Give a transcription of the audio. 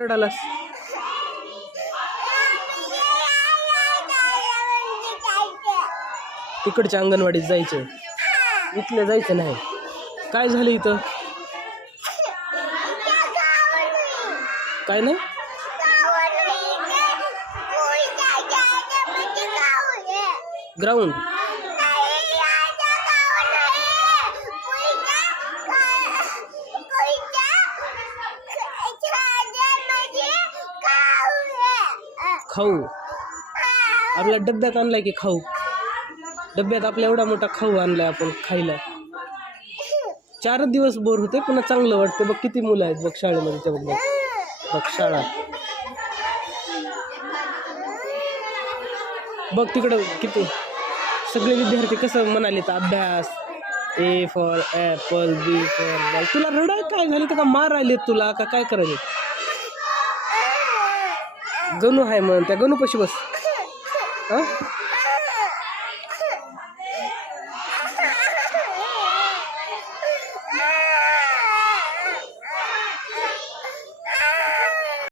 रडालास तिकडच्या अंगणवाडीत जायचं, इथलं जायचं नाही. काय झालं इथं? काय नाही? ग्राउंड खाऊ आपल्या डब्यात आणलाय की खाऊ? डब्यात आपल्या एवढा मोठा खाऊ आणलाय आपण खायला. 4 दिवस बोर होते, पुन्हा चांगलं वाटतं. बघ किती मुलं आहेत बघ शाळेमध्ये. त्या बघ बघ शाळा बघ तिकडं किती सगळे विद्यार्थी कसं म्हणाले तर अभ्यास. A for Apple, B for ball. तुला रडाय काय झाली तर का मार राहिले तुला का काय करायले? गणू आहे म्हण, त्या गणू पशी बस. हां